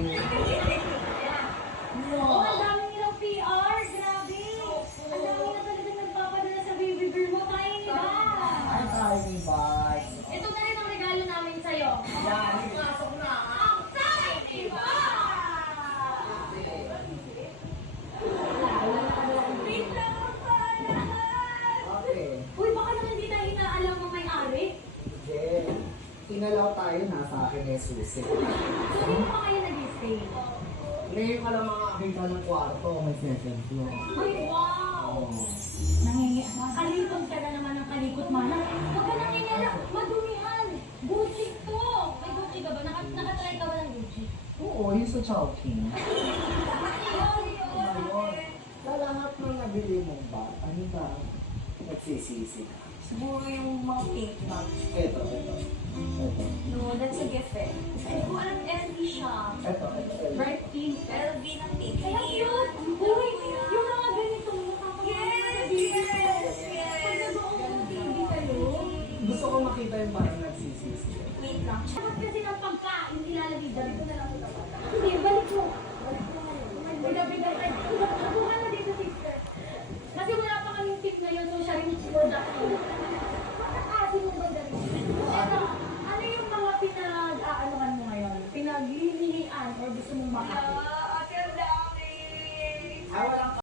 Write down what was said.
Oh, ang dami nilang PR, grabe. Ang dami na talaga nagpapadala sa baby girl mo, tiny bag. Ay, tiny bag. Ito na rin ang regalo namin sa'yo. Yan, pasok na. Ang tiny bag! Wait lang ako Okay. Uy, baka naman hindi tayo inaalam ng may-ari. Sige. Inalaw tayo, nasa akin eh, susi. So, dito pa kayo nag-stay? Ngayon ka lang makakita ng kwarto, may second floor. Ay, wow! Kalikot ka na naman ng kalikot, mana. Huwag ka nangyayala. Madumihan. Gucci to. May Gucci ka ba? Nakatry ka ba ng Gucci? Oo, yung sa Chowking. Ayun. Sa lahat ng nabili mo ba, ano ba? Nagsisisi ka. Siguro yung mga pink na. Ito. No, that's a gift eh. Hindi ko alam LV siya. Ito. Bright pink. LV na pink. Kaya cute. Uy, yung mga ganito. Pag nag-uong TV kayo, Gusto ko makita yung parang nagsisisi. Wait lang. dapat kasi ng pagkain ilalagay dito na lang. Hindi, balik mo. Biga-biga. Nabuhan na dito, sister. Kasi wala pa kaming tip ngayon, so siya rin